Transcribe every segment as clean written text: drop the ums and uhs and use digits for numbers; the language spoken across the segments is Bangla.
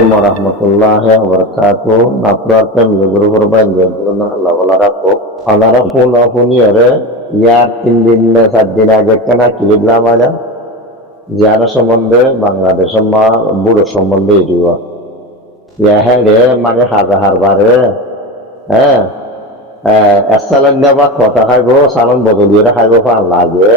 আলাইকুম ওয়া রাহমাতুল্লাহি ওয়া বারাকাতুহু নাফরাতাম লিগুরুর বাইন্দুনা আল্লাহ ওয়ালা রাখো আলারা ফোন আপনি আরে ইয়ার 3 দিন না 7 দিন আগে কেনা কিলিবলাম আলা জিয়ারা সম্বন্ধে বাংলাদেশ মা বুড়ো সম্বন্ধে এরিওয়া ইয়া হেডে মানে হাজার বারে হ্যাঁ এসালান দেবা কথা খাইবো সালাম বদলিয়ে খাইবো ফান লাগে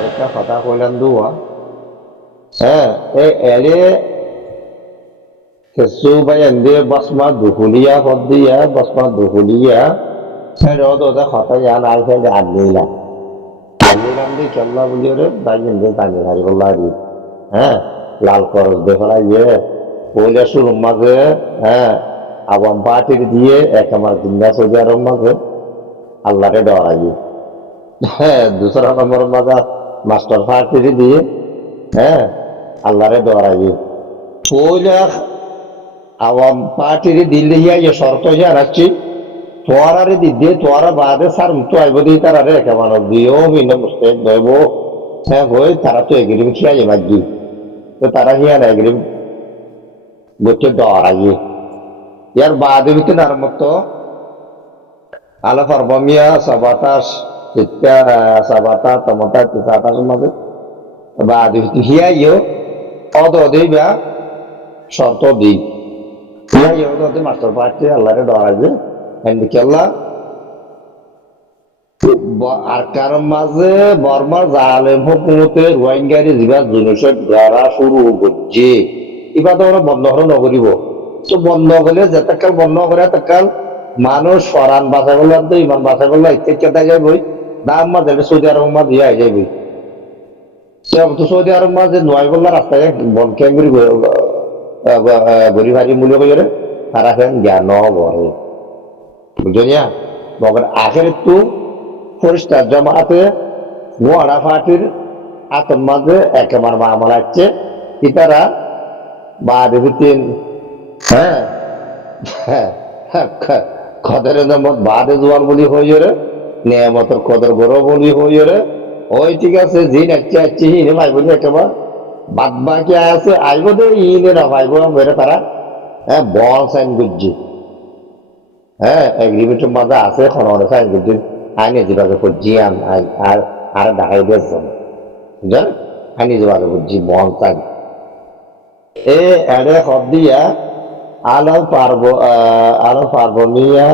একটা কথা কইলাম দুয়া হ্যাঁ এই এলে Kesu bayan dia basma duhulia hoddia basma duhulia saya ada kata yang lain saya adila adila ni kalau boleh bagian dia tanya hari berlari lal koros dekhala ye boleh suruh maga awam party dia kamar dinda soja rom maga Allah re dora ye दूसरा number maga master party dia Allah re dora ye boleh আওয়াম পার্টির দিল্লি ইয়ে শর্ত জানাচ্ছি তোয়ারে দিদি তোয়ারা বাদে সার তো আইব দিই তারা রে কেমন দিও মিন মুস্তেক দইব হ্যাঁ হই তারা তো এগ্রিমেন্ট ছিয়াই মাগি তো তারা হিয়া না এগ্রিমেন্ট গোটে দরাই ইয়ার বাদে বিতে নারমত আলা ফরবমিয়া সাবাতাস চিত্তা সাবাতা তমতা তিসাতা মাঝে বাদে বিতে হিয়া ইও অদ দেইবা শর্ত দিই Ya ya udah master party Allah re doraje endike Allah আরকার মাঝে বর্মা জালেম হুকুমতে রোহিঙ্গারি জিবা জনসদ দ্বারা শুরু করছে এবার তো ওরা বন্ধ করে নকরিব তো বন্ধ করলে যেতকাল বন্ধ করে ততকাল মানুষ ফরান বাঁচা করলে তো ইমান বাঁচা করলে ইচ্ছা যাবই দাম মাঝে সৌদি আরব মাঝে দিয়ে যাবই তো সৌদি আরব মাঝে নয় বললা রাস্তায় বন ক্যাঙ্গুরি গরিব হারি মূল্য করে তারা কেন জ্ঞান বরে বুঝলিয়া মগর আখের তো ফরিস্তার জমাতে নোয়ারা ফাটির আতম মাঝে একেবারে মামলা আছে ইতারা বাদে দিতেন কদরের নামত বাদে জোয়ার বলি হয়ে রে নিয়ামতের কদর বড় বলি হয়ে রে ওই ঠিক আছে জিন আছে হিনে ভাই বলি একেবারে বাদ বাকি আছে আইব দে ইনে না ভাইব মেরে তারা বল সাইন করছি এগ্রিমেন্টের মধ্যে আছে খননে সাইন করছি আইনে যেভাবে করছি আর আর ঢাকাই দিয়েছেন বুঝলেন আইনে যেভাবে করছি বল সাইন এ এডে হব দিয়া আলো পার্বনিয়া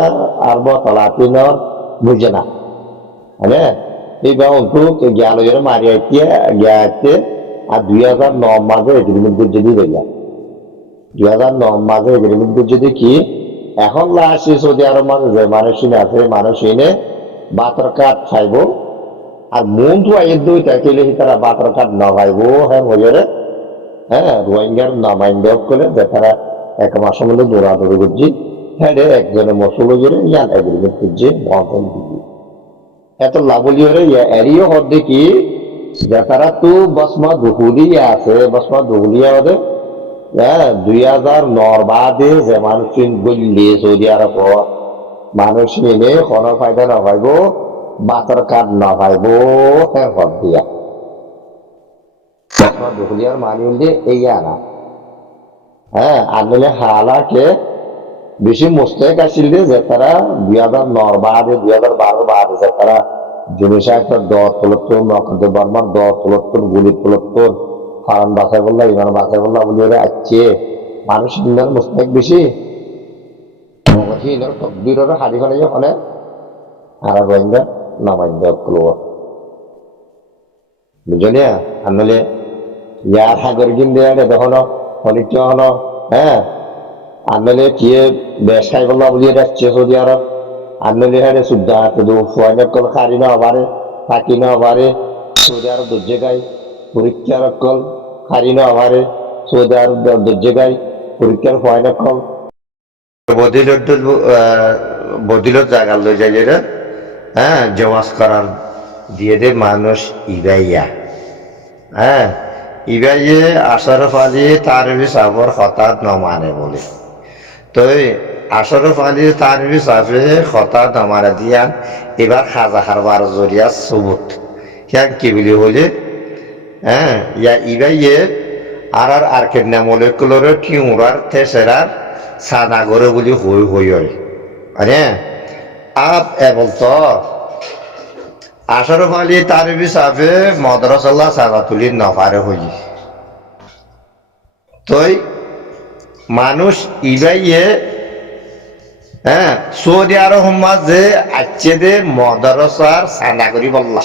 আরব তলাপিনর বুঝে না হ্যাঁ এইবার অন্তু জ্ঞান মারিয়া গিয়াতে আর 2009 মাসে এগ্রিমেন্ট যদি রইয়া 2009 মাসে এগ্রিমেন্ট যদি কি এখন লাস্ট সৌদি আরব মাঝে যে মানুষ আছে মানুষ এনে বাতর কাঠ খাইব আর মন তো আইয়ের দুইটা কেলে তারা বাতর কাঠ না খাইব মজরে রোহিঙ্গার নামাইন্দ করে যে তারা এক মাসের মধ্যে দৌড়াদৌড়ি করছি একজনের মশল জোরে ইয়ান এগ্রিমেন্ট করছে মহতন দিবি এত লাভলি হরে এরিও হর দেখি যে তারা তো বসমা দুহুলিয়া আছে বসমা দুহুলিয়া ওদের 2009 বাদে যে মানুষ বললে সৌদি আরব মানুষ এনে কোনো ফায়দা না পাইব বাতর কাঠ না পাইব হর দিয়া বসমা দুহুলিয়ার মানি হলে এই আনা আনলে হালাকে বেশি মোস্তেক আসিল যে তারা 2009 বাদে 2012 বাদে যে তারা জিনিস একটা দর তোলত্তর নকদে বর্মার দর তোলত্তর গুলি তোলত্তর ফারান বাছাই বললা ইমান বাছাই বললা বলি ওরা আসছে মানুষ ইন্দার মুস্তাক বেশি তকবির ওরা হাড়ি ফেলে ওখানে আর রোহিঙ্গা নামাইন্দ বুঝলি আনলে ইয়ার হাগর কিন দেয়া তখন অনেকটা হলো আনলে কি বেশ খাই বললা বলি আসছে সৌদি আরব আনলে হারে সুদ্ধা শুধু ফয়নের কল খারি না পারে থাকি না পারে সৌদি আরব দুর্যোগায় পরীক্ষার কল খারি না পারে সৌদি আরব দুর্যোগায় পরীক্ষার ফয়নের কল বদিলত জায়গা লই যাই রে জমাস করার দিয়ে দে মানুষ ইবাইয়া ইবাইয়ে আশরাফ আলী তারবি সাবর হঠাৎ ন মানে বলে তো আশরাফ আলী তারবি সাফে হঠাৎ আমার দিয়া এবার খাজা খারবার জরিয়া সবুত কি বলি হলে ইয়া ইবাইয়ে আর কেনা মলিকুলারের টিউরার থেসেরার সানাগরে বলি হই হই হয় আরে আপ এবল তো আশরফ আলী তারিবি সাফে মদরসাল্লাহ সাদাতুলি নফারে হই তই মানুষ ইবাইয়ে হ্যাঁ সৌদি আরব মাঝে আচ্ছে দে মদরসার সাদা করি বললা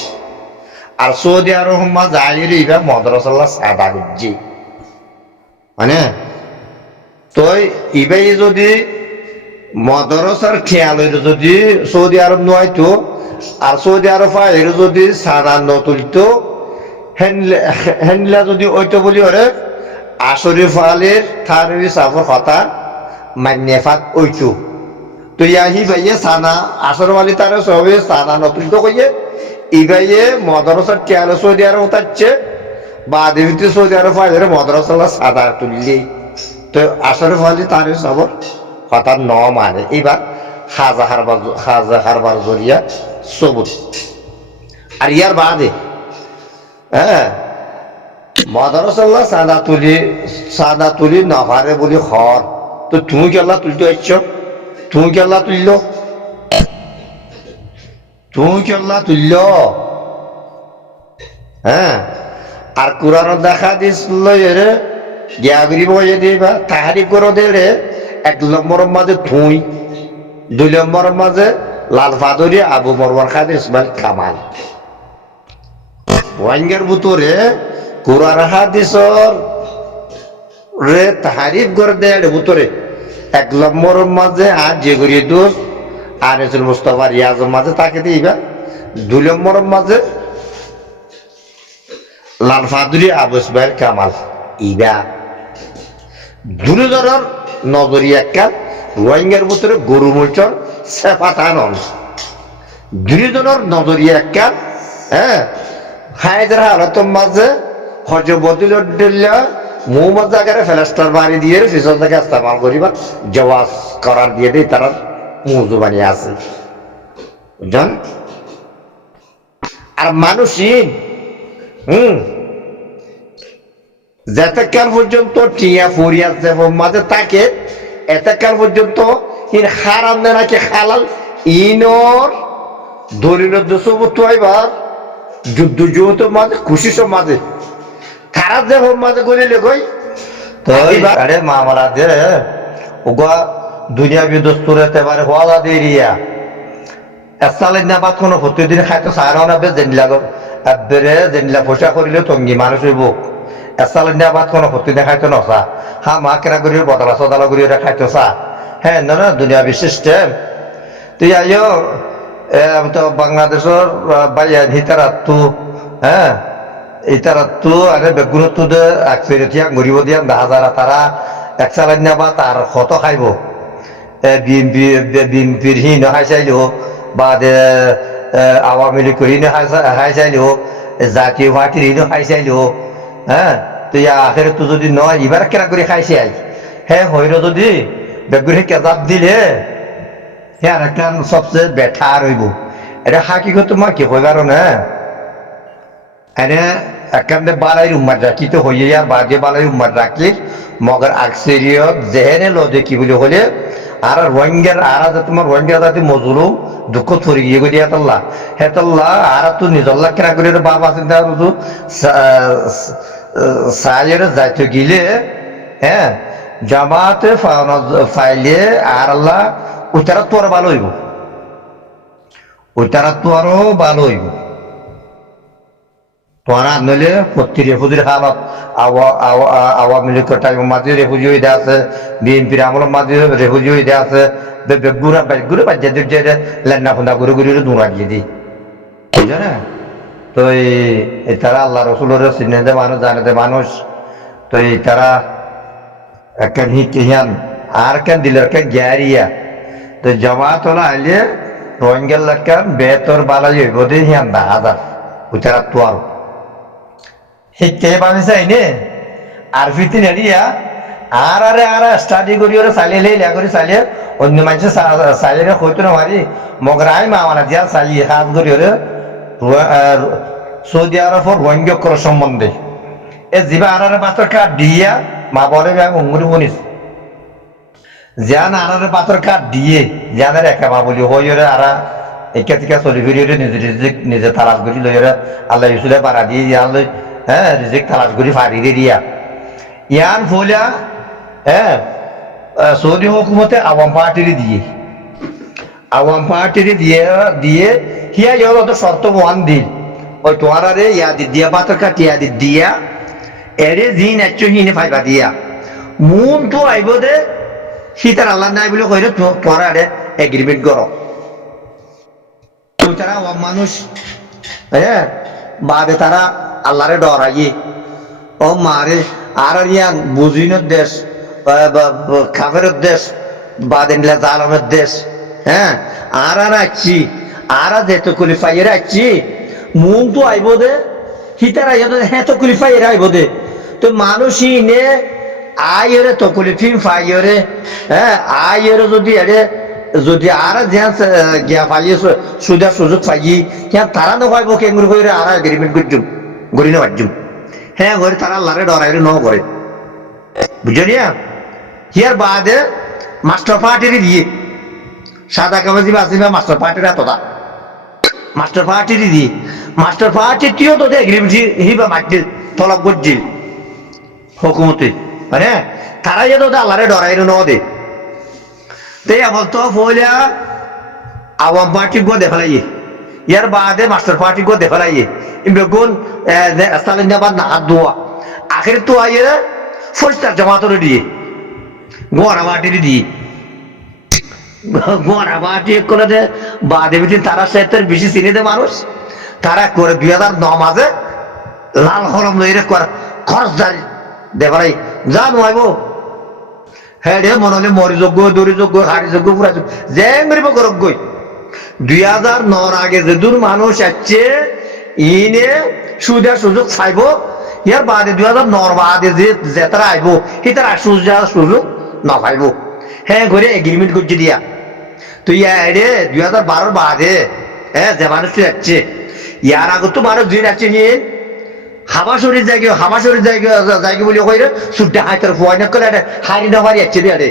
আর সৌদি আরব মাঝে আইরে ইবা মদরসাল্লাহ সাদা করছি মানে তই ইবাই যদি মদরসার খেয়ালের যদি সৌদি আরব নয়তো আর সৌদি আরব এর যদি সাদা নতুলতো হেনলা যদি ওইতো বলি ওরে আশরিফ আলীর থারবি সাফর কথা মান্যফাত ওইতো তো ইয়াহি ভাইয়ে সানা আশরফ আলী তার সবে সানা নতুন তো কইয়ে ইবাইয়ে মদরসার টিয়ালো সৌদি আরব হতাচ্ছে বা দেবিতে সৌদি আরব ফাইলে মদরসাল্লাহ সাদা তুললি তো আশরফ আলী তার সবর কথা ন মানে এবার খাজা হারবার জরিয়া সবুত আর ইয়ার বাদে হ্যাঁ মদরসাল্লাহ সাদা তুলি নফারে বলি হর তো তুমি কেলা তুলতে আসছ তুমি কেলা তুলল হ্যাঁ আর কোরআন দেখা দিছিল এর গিয়াগিরি বয়ে দিবা তাহারি করে দেরে 1 নম্বরের মাঝে থুই 2 নম্বরের মাঝে লাল ফাদরি আবু মরওয়ার খাদির ইসমাইল কামাল ওয়াঙ্গের ভিতরে কোরআন হাদিসর রে তাহারিফ করে দেয় ভিতরে 1 নম্বরের মাঝে আর যে করিয়ে দোষ আনিসুল মুস্তাফা রিয়াজের মাঝে তাকে দিবা 2 নম্বরের মাঝে লাল ফাদরি আবু ইসমাইল কামাল ইবা দুজনের নজরিয়া কাল রোহিঙ্গার ভিতরে গরু মলচর সেফাতানন দুজনের নজরিয়া কাল হ্যাঁ হায়দার হালতর মাঝে হজবদুল্লাহ মোহাম্মদ জাগারে ফেলাস্টার বাড়ি দিয়ে ফিসল থেকে ইস্তেমাল করিবা জওয়াজ করার দিয়ে দেয় তারা মুজুবানি আছে বুঝছেন আর মানুষই যেতেকাল পর্যন্ত টিয়া ফুরিয়া মাঝে থাকে এতেকাল পর্যন্ত ইন হারাম নে নাকি হালাল ইনর দলিলের দোষবত এবার যুদ্ধ যুদ্ধ মাঝে খুশি সব মাঝে খারাপ যে হোম মাঝে গলিলে কই তো আরে মামলা দে ওগা দুনিয়া বিদস্তুরে তেবারে হওয়া দেরিয়া এসালে না বাত কোনো প্রতিদিন খাইতো সারা না বে জেনলা আবেরে জেনলা পোশাক করিলে তঙ্গি মানুষ হইব এসালে না বাত কোনো প্রতিদিন খাইতো নসা হা মা কেনা করি বদলা সদলা করি খাইতো সা হ্যাঁ না দুনিয়া সিস্টেম তুই আইও তো বাংলাদেশের বাইয়া হিতারাত্তু হ্যাঁ ইতারাত্তু আরে বেগুনত্তু দে আকসেরিয়া গরিব দিয়া 10,000 তারা একসালাইন না বা তার কত খাইব বিএনপির হীন হাই চাইল বা আওয়ামী লীগ হীন হাই চাইল জাতীয় পার্টির হীন হাই চাইল হ্যাঁ তো আখেরে তো যদি নয় এবার কেনা করে খাইছে আই হ্যাঁ হইল যদি বেগুনি কেজাব দিলে হ্যাঁ একটা সবচেয়ে বেঠা রইব এটা হাকিগত তোমার কি হইবার না এনে একান্তে বালাই উম্মাদ রাখি তো হইয়ে আর বাদে বালাই উম্মাদ রাখলি মগর আকসেরিয়ত জেহেনে লদে কি বলে হলে আর রোহিঙ্গার আর তোমার রোহিঙ্গা জাতি মজুরু দুঃখ থরি গিয়ে গিয়ে হেতল্লাহ হেতল্লাহ আর তো নিজল্লাহ কেনা করে বাবা চিন্তা করতো সায়ের যাইতে গিলে হ্যাঁ জামাতে ফাইলে আর আল্লাহ ওইটারা তো আরো ভালো হইব ওইটারা তো আরো ভালো হইব তোরা নইলে প্রতি রেফুজির হালত আওয়ামী লীগের টাইমের মাঝে রেফুজি হয়ে আছে বিএনপির আমলের মাঝে রেফুজি হয়ে আছে গুড়া বাজ্যা দিব যে লেন্না ফুন্দা ঘুরে ঘুরে দৌড়া দিয়ে দিই বুঝছো না তো এই তারা আল্লাহ রসুলের চিনে যে মানুষ জানে যে মানুষ তো এই তারা একখান হিয়ান আর কেন দিলের কেন গ্যারিয়া তো জমাত হলো আইলে রোহিঙ্গার লাগান বেতর বালাই হইব দিয়ে হিয়ান 10,000 ওইটারা তো আরো শিক্ষা পাবি চাই নে আর ফিতি নেড়িয়া আর আরে আর স্টাডি করি ওরা চালিয়ে লেলা করে চালিয়ে অন্য মানুষের চালিয়ে হইতো না মারি মগরাই মামানা দিয়া চালিয়ে হাত করি ওরে সৌদি আরবের রোহিঙ্গা করার সম্বন্ধে এ জিবা আনারে পাথর কাঠ দিয়া মা বলে অঙ্গুরি বনিস জান আনারে পাথর কাঠ দিয়ে জানের একা মা বলি হইরে আরা একা থেকে চলি ফিরি নিজে রিজিক নিজে তালাশ করি লইরে আল্লাহ ইসুলে পাড়া দিয়ে ইয়ান হ্যাঁ রিজিক তালাশ করি ফাড়ি দিয়ে দিয়া ইয়ান ফলিয়া হ্যাঁ সৌদি হুকুমতে আওয়াম পার্টির দিয়ে আওয়াম পার্টির দিয়ে দিয়ে হিয়া ইয়র তো শর্ত ওয়ান দিল ওই তোমার আরে ইয়াদি দিয়া পাথর কাঠ ইয়াদি দিয়া এরে জিন একচো হিনে ফাইবা দিয়া মুন তো আইব দে সীতার আল্লাহ নাই বলে কইরে তোমার আরে এগ্রিমেন্ট করো তো তারা মানুষ হ্যাঁ বাদে তারা আল্লাহরে ডরাইয়ে ও মারে আর ইয়ান বুঝিনের দেশ খাফের দেশ বাদে নিলা জালমের দেশ হ্যাঁ আর আছি আর যেত কুলিফাইয়ের আছি মুন তো আইব দে সীতারা হ্যাঁ তো কুলিফাইয়ের আইব দে তো মানুষই নে আইরে তো কুলিফিম ফাইরে হ্যাঁ আইরে যদি এরে যদি আর গিয়া পাইয়ে সুবিধা সুযোগ পাইয়ে হ্যাঁ তারা নয় কেঙ্গুর করে আর এগ্রিমেন্ট করছুম গড়ি না পারছুম হ্যাঁ ঘরে তারা লারে ডরাইরে ন করে বুঝলি হিয়ার বাদে মাস্টার পার্টির দিয়ে সাদা কাগজি বাসিবা মাস্টার পার্টির এতটা মাস্টার পার্টির দিয়ে মাস্টার পার্টির টিও তো এগ্রিমেন্ট হিবা মারছিল তলব করছিল হুকুমতে মানে তারা যে তো আল্লাহরে ডরাইরে ন দে তাই বলতো ফলিয়া আওয়াম পার্টি গো দেখালাইয়ে ইয়ার বাদে মাস্টার পার্টি গো দেখালাইয়ে বেগুন সালিনাবাদ না হাত ধোয়া আখের তো আইয়ে ফরিস্তার জামাতরে দিয়ে গোয়ারা মাটির দিয়ে গোয়ারা মাটি করে দে বাদে বিদিন তারা সেতের বেশি চিনে দে মানুষ তারা করে 2009 মাসে লাল হলম লইরে খরচদারি দেখালাই যা নয় হ্যাঁ রে মনে হলে মরি যোগ্য দৌড়ি যোগ্য হাড়ি যোগ্য পুরা যে মেরিব করব গই 2009 আগে যে দূর মানুষ আসছে ইনে সুবিধার সুযোগ পাইব ইয়ার বাদে 2009 বাদে যে তারা আইব সে তারা সুযোগ না পাইব হ্যাঁ ঘরে এগ্রিমেন্ট করছে দিয়া তো ইয়ারে 2012 বাদে হ্যাঁ যে মানুষ যাচ্ছে ইয়ার আগে তো মানুষ দিন আসছে নিয়ে হাবাসুরির জায়গা বলে কইরে সুড্ডা হাইতার ফুয়াইনা করে হারি না হারি আছে রে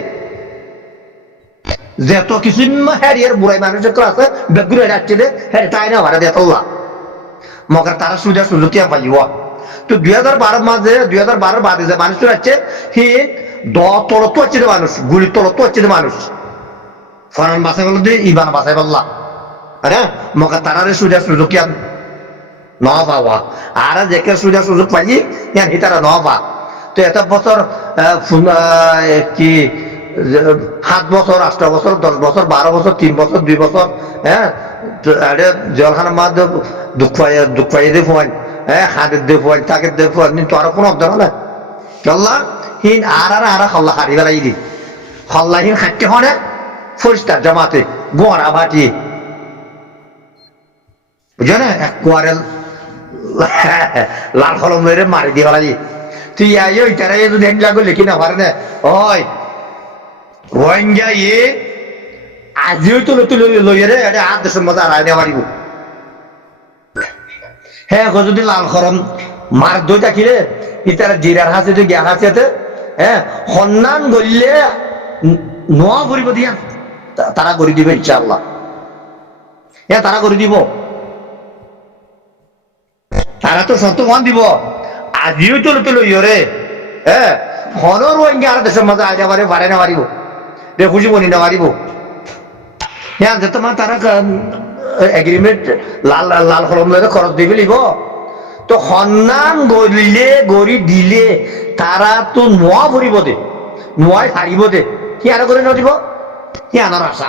যত কিছু হ্যারিয়ার বুড়াই মানুষের ক্লাসে বেগুরে যাচ্ছে রে হ্যাঁ তাই না ভাড়া দিয়ে তোলা মগর তারা সুযোগ তিয়া পাইব তো 2012 মাঝে 2012 বাদে যে মানুষ যাচ্ছে হি তলত হচ্ছে মানুষ গুলি তলত হচ্ছে মানুষ ফরান বাসাই বলল দিয়ে ইবান বাসাই বললা হ্যাঁ মগর তারারে সুযোগ কিয়া ন পাওয়া আর যে সুযোগ পাই ইয়ান হিতারা ন পা তো এত বছর কি 7 বছর 8 বছর 10 বছর 12 বছর 3 বছর 2 বছর হ্যাঁ জলখানার মাঝে দুঃখ পাইয়ে দিয়ে ফোয়ান হ্যাঁ হাতের দিয়ে ফোয়ান তাকে দিয়ে ফোয়ান তো আরো কোনো অর্ধ না চল্লা হিন আর হল্লা হারি বেড়াই দি হল্লা হিন খাটতে হনে ফরিস্তার জমাতে গোয়ারা বাটি বুঝো না এক কোয়ারে লাল কলম ধরে মারি দিয়ে বেড়াই তুই ওই তারা যদি হেংলা করলে কিনা পারে না ওই রোহিঙ্গা আজিও তুলে লইয়ে রে এটা 8 দেশের মধ্যে আর আইনে মারিব হ্যাঁ যদি লাল খরম মার দই থাকিলে ইতারা জিরার হাসে তো গিয়া হাসেতে হ্যাঁ সন্ধান গড়লে নোয়া করিব দিয়া তারা করে দিবে ইনশাআল্লাহ হ্যাঁ তারা করে দিব তারা তো সত্যমান দিব আজিও তুলে ইয়ে হ্যাঁ হনর রোহিঙ্গা আর দেশের মধ্যে আজ আবার বাড়ে না মারিব রেফুজি বনি না মারিব হ্যাঁ যে তোমার তারা এগ্রিমেন্ট লাল কলম লইলে খরচ দিবি লিব তো সন্ধান গড়ি দিলে তারা তো নোয়া ভরিব দে নোয়াই হারিব দে কি আর করে নদিব কি আনার আশা